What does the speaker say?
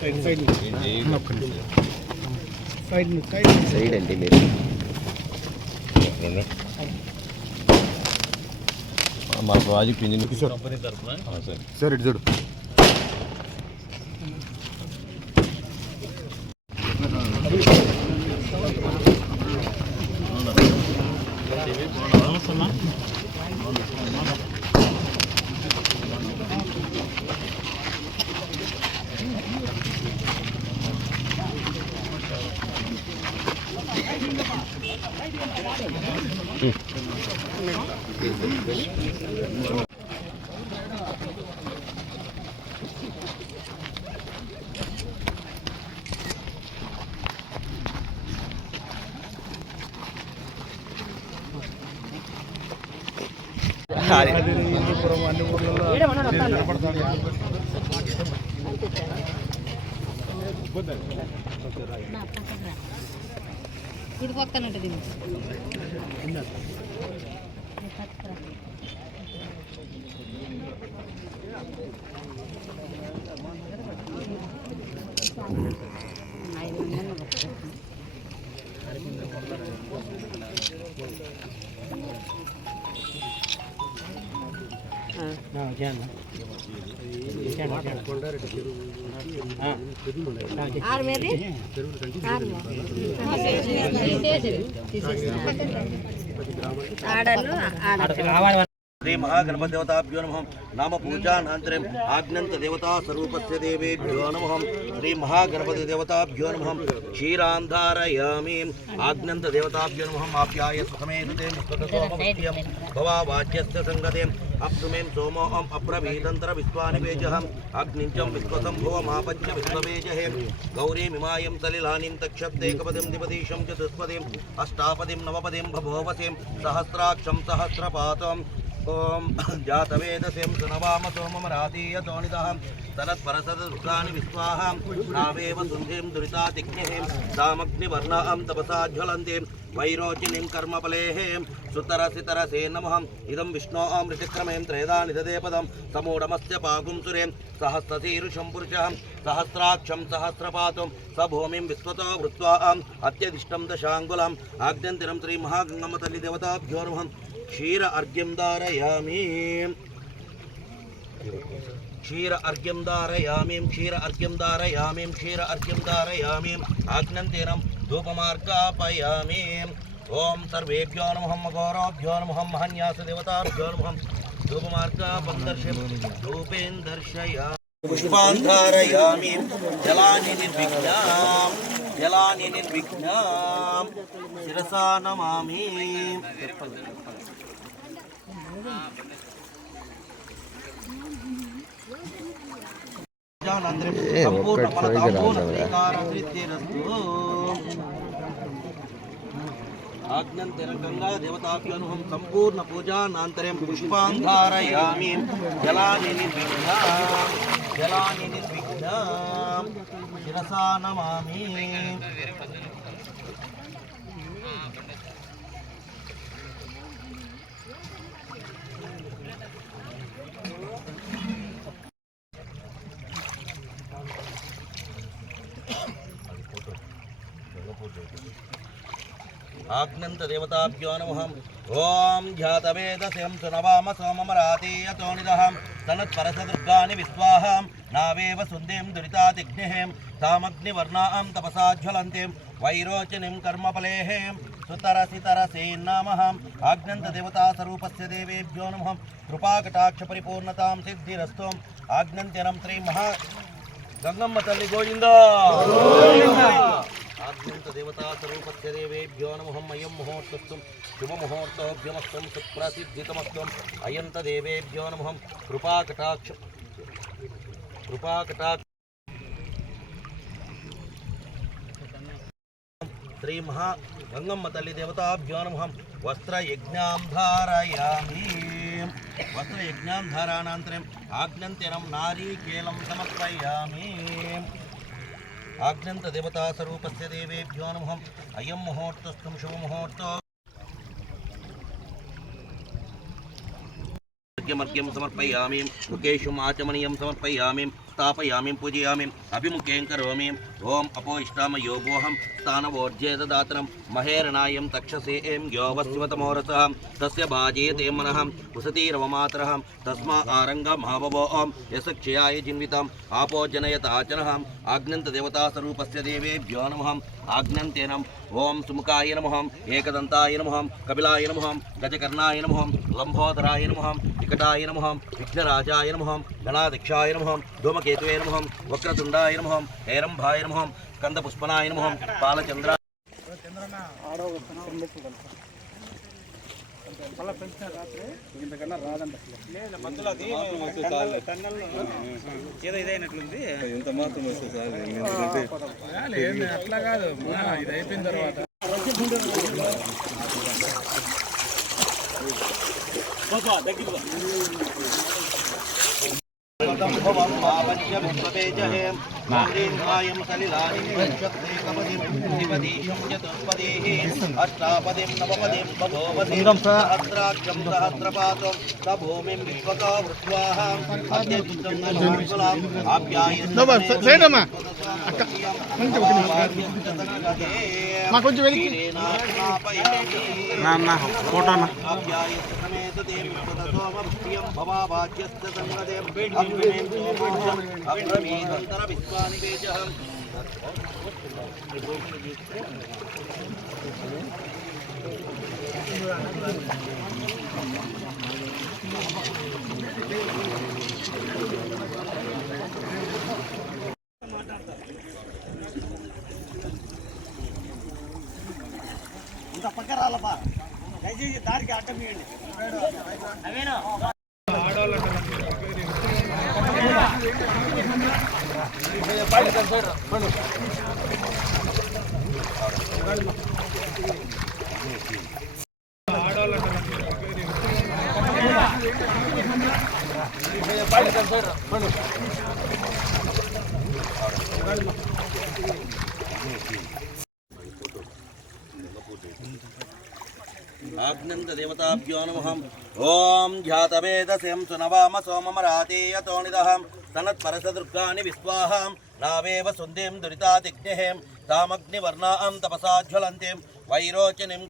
సైడ్ అండి మీరు మా ప్రాజెక్ట్ ఇంజనీర్ కంపెనీ తరఫున సార్ ఇటు చూడు ఇది పక్కన ఉంటుంది श्री महागणपतिदेवताभ्यो नमः नाम पूजानान्तरम् आज्ञन्त देवता स्वरूपस्य देवेभ्यो नमः श्री महागणपतिदेवताभ्यो नमः क्षीरान्धारयामि आज्ञन्त देवताभ्यो नमः आप्याय सुखमेधते मुक्ततोममुक्त्यं भवावाच्यस्य संगते अप्सुमें सोमो अप्रवीतन्तर विश्वानिपेजः अग्निञ्चं विश्वसम्भुवमापञ्च विश्ववेजहे गौरीमिमायं सलिलानीं तक्षब्देकपदिं द्विपदीशं चतुष्पदीम् अष्टापदीं नवपदीं भभोवसीं सहस्राक्षं सहस्रपातम् ओम जातवेदसें सुनवाम सोममरातीयतोनिदः तनत्परसदुर्गानि विश्वाहां नावेव सुन्धिं दुरितातिग्निः सामग्निवर्णां तपसा ज्वलन्तीं वैरोचिनीं कर्मफलेः सुतरसितरसे नमः इदं विष्णोः ऋतिक्रमें त्रयदानि ददेपदं समूढमस्य पाकुं सुरें सहस्रशीर्षं पुरुषः सहस्राक्षं सहस्रपातं स भूमिं विश्वतो वृत्वा अत्यदिष्टं दशाङ्गुलम् आज्ञन्तिनं श्रीमहागङ्गम्मतल्लिदेवताभ्यो नमः क्षीर अर्घ्यं धारयामि क्षीर अर्घ्यं धारयामि क्षीर अर्घ्यं धारयामि क्षीर अर्घ्यं धारयामि आज्ञन्तेनं धूपमार्गापयामि ओम सर्वेभ्यो नमः मघोरेभ्यो नमः महन्यास देवताभ्यो नमः धूपमार्गापं दर्शयामि धूपेन दर्शयामि पुष्पान् धारयामि जलानि निर्विघ्नां शिरसा नमामि आज्ञन्तेन गंगा देवताभ्यो नमः संपूर्ण पूजानान्तरं पुष्पान् धारयामि जलानि निर्विघ्नां शिरसा नमामि आज्ञन्त देवताभ्यो नमः ओम ध्यातवेदसें सुनवाम सोममरातीयतोनिदः तनत्परसदुर्गानि विश्वाहां नावेव सुन्दीं दुरितातिग्निः सामग्निवर्णां तपसा ज्वलन्तीं वैरोचिनीं कर्मफलेः सुतरसितरसे नमः आज्ञन्त देवता स्वरूपस्य देवेभ्यो नमः कृपाकटाक्षपरिपूर्णतां सिद्धिरस्तु आज्ञन्त्यनं श्री महा गंगम्म तल्ली गोविंदा आज्ञन्त देवता स्वरूपस्य देवेभ्यो नमः अयं मुहूर्तस्तुं शुभमुहूर्तोऽभ्यमस्तुं सुप्रसिद्धितमस्तुम् अयन्त देवेभ्यो नमः कृपाकटाक्ष श्री महा गंगम्म तल्ली देवताभ्यो नमः वस्त्रयज्ञां धारयामि वस्त्रयज्ञां धारणानन्तरम् आज्ञन्त्यनं नारीकेलं समर्पयामि आज्ञन्त देवता स्वरूपस्य देवेभ्यो नमः अयं मुहूर्तस्तुं शुभमुहूर्तो अर्घ्यमर्घ्यं समर्पयामि मुकेशम् आचमनीयं समर्पयामि स्थापयामि पूजयामि अभिमुखें करोमि ओम अपोष्टामयोगोऽहं स्थानवोर्जे ददातरं महेरणायं तक्षसे एं योवस्वतमोरसः तस्य भाजयते मनः उसतीरवमातरः तस्मा आरङ्गमाववो यशक्षयाय जिन्वितम् आपो जनयताचनः आग्नन्तदेवतास्वरूपस्य देवेभ्यो नमः आग्नन्तेनम् ओम सुमुखाय नमः एकदन्ताय नमः कपिलाय नमः गजकर्णाय नमः लंबोदराय नमः विकटाय नमः विघ्नराजाय नमः गणाध्यक्षाय नमः धूमकेतुवे नमः वक्रतुण्डाय नमः हैरंभाय नमः स्कंदपुष्पनाय नमः बालचंद्र ఏదో ఇదైనట్లుంది ఇంత మాత్రం వస్తుంది సార్ అట్లా కాదు ఇది అయిపోయిన తర్వాత अष्टापदिं नवपदिं भगवतीं सहस्राक्षं सहस्रपातं सभूमिं विश्वका वृत्वाः अद्यजुष्टं नशुलाम् आप्यायन् भवाभाज्यस्य संगदेव अग्निमें सोमाहम् अग्रमीदन्तर विश्वानि वेजहम् ఇంత పక్క రాలపా దయచేసి దారికి అడ్డం చేయండి అవేనా आग्नन्त देवताभ्यो नमः ओम ध्यातवेदसें सुनवाम सोममरातेयतोनिदहं सनत्परसदुर्गानि विश्वाहां नावेव सुन्दिं दुरितातिग्नेः तामग्निवर्णां तपसा ज्वलन्तीं वैरोचनीं